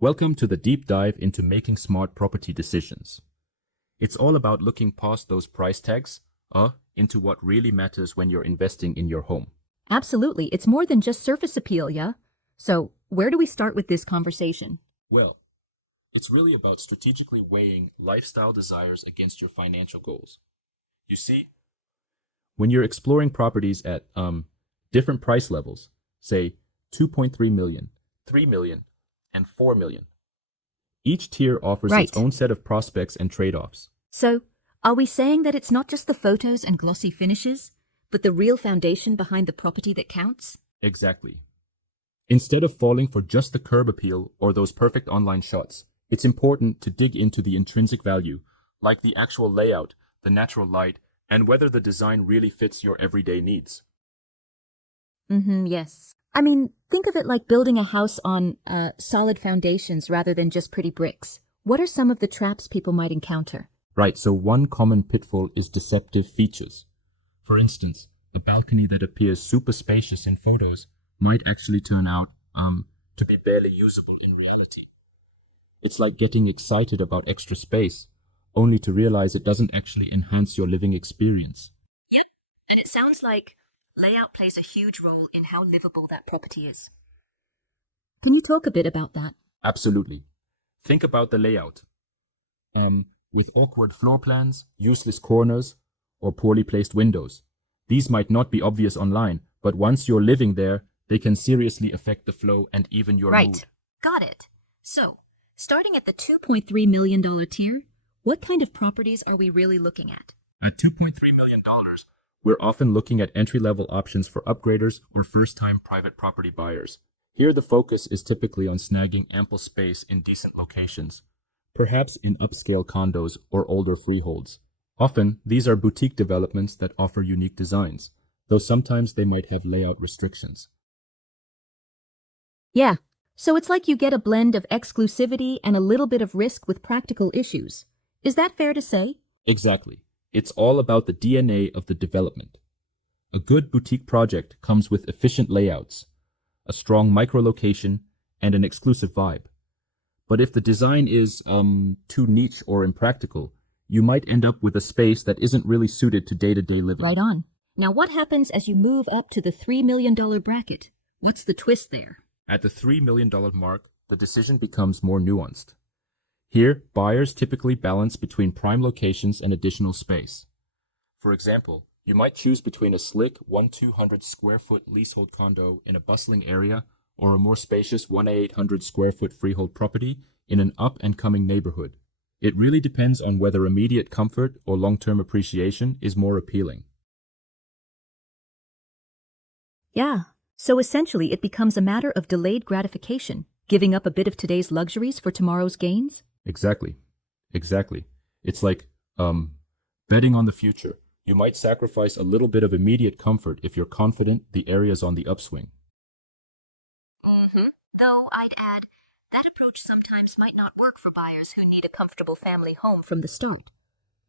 Welcome to the deep dive into making smart property decisions. It's all about looking past those price tags, into what really matters when you're investing in your home. Absolutely. It's more than just surface appeal, yeah? So, where do we start with this conversation? Well, it's really about strategically weighing lifestyle desires against your financial goals. You see, when you're exploring properties at different price levels, say 2.3 million, 3 million, and 4 million. Each tier offers its Right. own set of prospects and trade-offs. So, are we saying that it's not just the photos and glossy finishes, but the real foundation behind the property that counts? Exactly. Instead of falling for just the curb appeal or those perfect online shots, it's important to dig into the intrinsic value, like the actual layout, the natural light, and whether the design really fits your everyday needs. Yes. I mean, think of it like building a house on solid foundations rather than just pretty bricks. What are some of the traps people might encounter? Right, so one common pitfall is deceptive features. For instance, a balcony that appears super spacious in photos might actually turn out to be barely usable in reality. It's like getting excited about extra space, only to realize it doesn't actually enhance your living experience. And it sounds like layout plays a huge role in how livable that property is. Can you talk a bit about that? Absolutely. Think about the layout. With awkward floor plans, useless corners, or poorly placed windows. These might not be obvious online, but once you're living there, they can seriously affect the flow and even your mood. Got it. So, starting at the $2.3 million tier, what kind of properties are we really looking at? At $2.3 million, we're often looking at entry-level options for upgraders or first-time private property buyers. Here the focus is typically on snagging ample space in decent locations, perhaps in upscale condos or older freeholds. Often, these are boutique developments that offer unique designs, though sometimes they might have layout restrictions. Yeah, so it's like you get a blend of exclusivity and a little bit of risk with practical issues. Is that fair to say? Exactly. It's all about the DNA of the development. A good boutique project comes with efficient layouts, a strong micro-location, and an exclusive vibe. But if the design is too niche or impractical, you might end up with a space that isn't really suited to day-to-day living. Right on. Now what happens as you move up to the $3 million bracket? What's the twist there? At the $3 million mark, the decision becomes more nuanced. Here, buyers typically balance between prime locations and additional space. For example, you might choose between a slick 1,200 square foot leasehold condo in a bustling area or a more spacious 1,800 square foot freehold property in an up-and-coming neighborhood. It really depends on whether immediate comfort or long-term appreciation is more appealing. Yeah, so essentially it becomes a matter of delayed gratification, giving up a bit of today's luxuries for tomorrow's gains? Exactly. It's like betting on the future. You might sacrifice a little bit of immediate comfort if you're confident the area's on the upswing. Though I'd add, that approach sometimes might not work for buyers who need a comfortable family home from the start.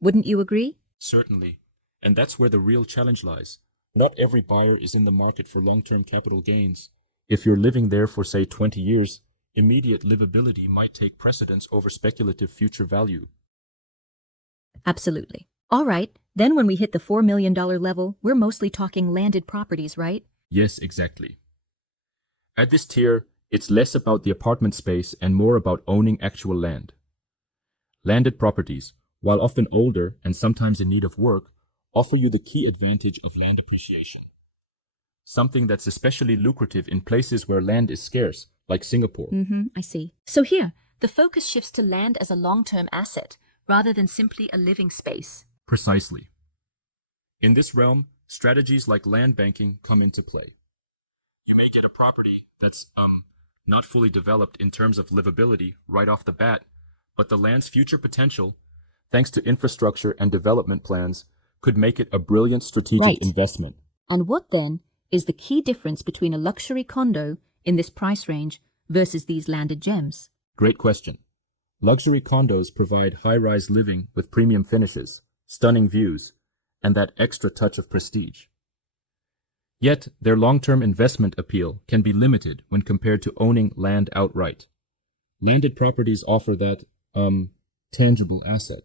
Wouldn't you agree? Certainly. And that's where the real challenge lies. Not every buyer is in the market for long-term capital gains. If you're living there for, say, 20 years, immediate livability might take precedence over speculative future value. Absolutely. All right, then when we hit the $4 million level, we're mostly talking landed properties, right? Yes, exactly. At this tier, it's less about the apartment space and more about owning actual land. Landed properties, while often older and sometimes in need of work, offer you the key advantage of land appreciation. Something that's especially lucrative in places where land is scarce, like Singapore. I see. So here, the focus shifts to land as a long-term asset, rather than simply a living space. Precisely. In this realm, strategies like land banking come into play. You may get a property that's not fully developed in terms of livability right off the bat, but the land's future potential, thanks to infrastructure and development plans, could make it a brilliant strategic investment. And what then is the key difference between a luxury condo in this price range versus these landed gems? Great question. Luxury condos provide high-rise living with premium finishes, stunning views, and that extra touch of prestige. Yet, their long-term investment appeal can be limited when compared to owning land outright. Landed properties offer that tangible asset.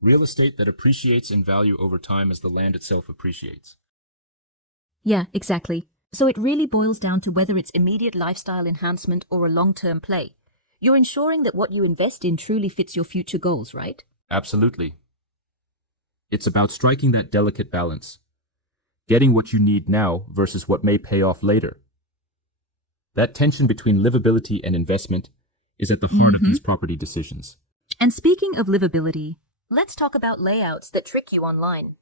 Real estate that appreciates in value over time as the land itself appreciates. Yeah, exactly. So it really boils down to whether it's immediate lifestyle enhancement or a long-term play. You're ensuring that what you invest in truly fits your future goals, right? Absolutely. It's about striking that delicate balance, getting what you need now versus what may pay off later. That tension between livability and investment is at the heart of these property decisions. And speaking of livability, let's talk about layouts that trick you online.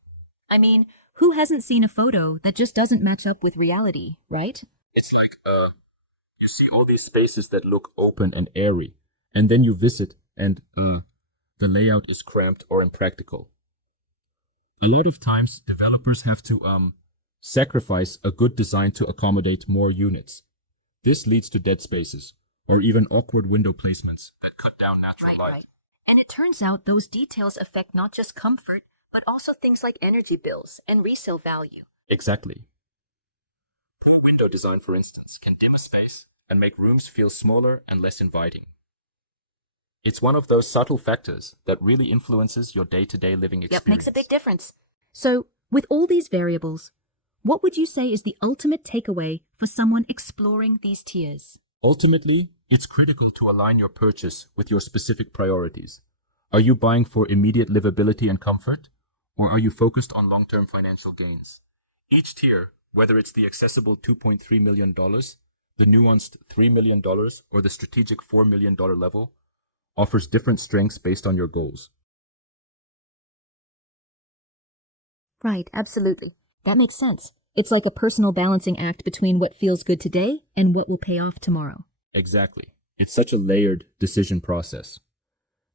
I mean, who hasn't seen a photo that just doesn't match up with reality, right? It's like, you see all these spaces that look open and airy, and then you visit and, the layout is cramped or impractical. A lot of times, developers have to, sacrifice a good design to accommodate more units. This leads to dead spaces, or even awkward window placements that cut down natural light. Right. And it turns out those details affect not just comfort, but also things like energy bills and resale value. Exactly. Poor window design, for instance, can dim a space and make rooms feel smaller and less inviting. It's one of those subtle factors that really influences your day-to-day living experience. Yep, makes a big difference. So, with all these variables, what would you say is the ultimate takeaway for someone exploring these tiers? Ultimately, it's critical to align your purchase with your specific priorities. Are you buying for immediate livability and comfort, or are you focused on long-term financial gains? Each tier, whether it's the accessible $2.3 million, the nuanced $3 million, or the strategic $4 million level, offers different strengths based on your goals. Right, absolutely. That makes sense. It's like a personal balancing act between what feels good today and what will pay off tomorrow. Exactly. It's such a layered decision process.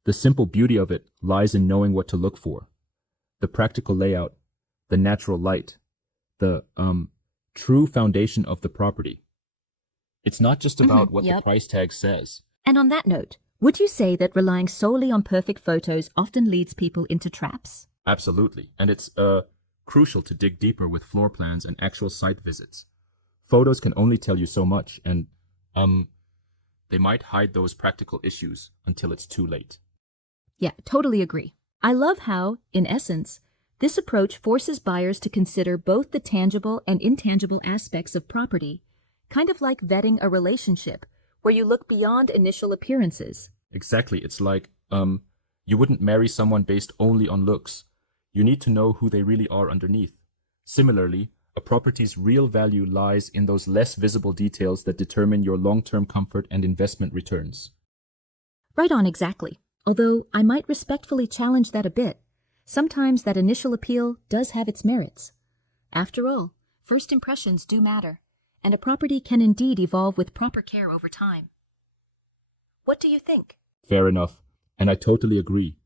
The simple beauty of it lies in knowing what to look for. The practical layout, the natural light, the true foundation of the property. It's not just about what the price tag says. And on that note, would you say that relying solely on perfect photos often leads people into traps? Absolutely. And it's crucial to dig deeper with floor plans and actual site visits. Photos can only tell you so much, and they might hide those practical issues until it's too late. Yeah, totally agree. I love how, in essence, this approach forces buyers to consider both the tangible and intangible aspects of property, kind of like vetting a relationship, where you look beyond initial appearances. Exactly. It's like, you wouldn't marry someone based only on looks. You need to know who they really are underneath. Similarly, a property's real value lies in those less visible details that determine your long-term comfort and investment returns. Right on, exactly. Although I might respectfully challenge that a bit. Sometimes that initial appeal does have its merits. After all, first impressions do matter, and a property can indeed evolve with proper care over time. What do you think? Fair enough, and I totally agree.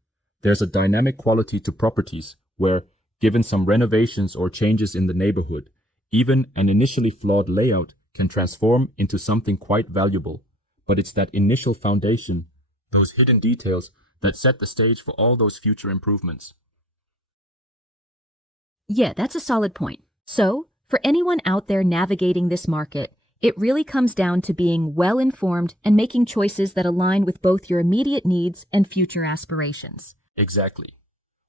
There's a dynamic quality to properties where, given some renovations or changes in the neighborhood, even an initially flawed layout can transform into something quite valuable. But it's that initial foundation, those hidden details, that set the stage for all those future improvements. Yeah, that's a solid point. So, for anyone out there navigating this market, it really comes down to being well-informed and making choices that align with both your immediate needs and future aspirations. Exactly.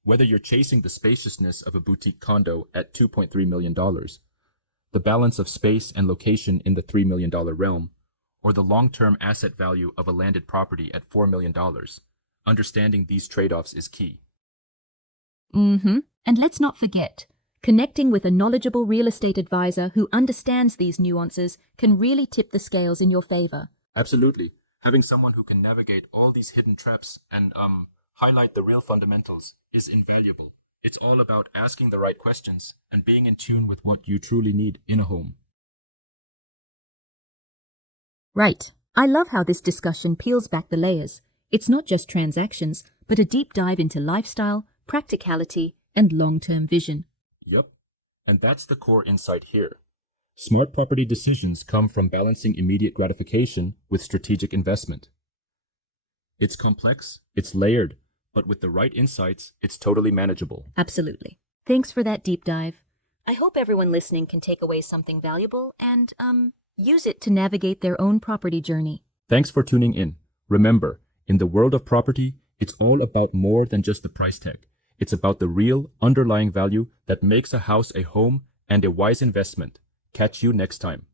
Whether you're chasing the spaciousness of a boutique condo at $2.3 million, the balance of space and location in the $3 million realm, or the long-term asset value of a landed property at $4 million, understanding these trade-offs is key. And let's not forget, connecting with a knowledgeable real estate advisor who understands these nuances can really tip the scales in your favor. Absolutely. Having someone who can navigate all these hidden traps and highlight the real fundamentals is invaluable. It's all about asking the right questions and being in tune with what you truly need in a home. Right. I love how this discussion peels back the layers. It's not just transactions, but a deep dive into lifestyle, practicality, and long-term vision. Yep. And that's the core insight here. Smart property decisions come from balancing immediate gratification with strategic investment. It's complex, it's layered, but with the right insights, it's totally manageable. Absolutely. Thanks for that deep dive. I hope everyone listening can take away something valuable and, use it to navigate their own property journey. Thanks for tuning in. Remember, in the world of property, it's all about more than just the price tag. It's about the real underlying value that makes a house a home and a wise investment. Catch you next time.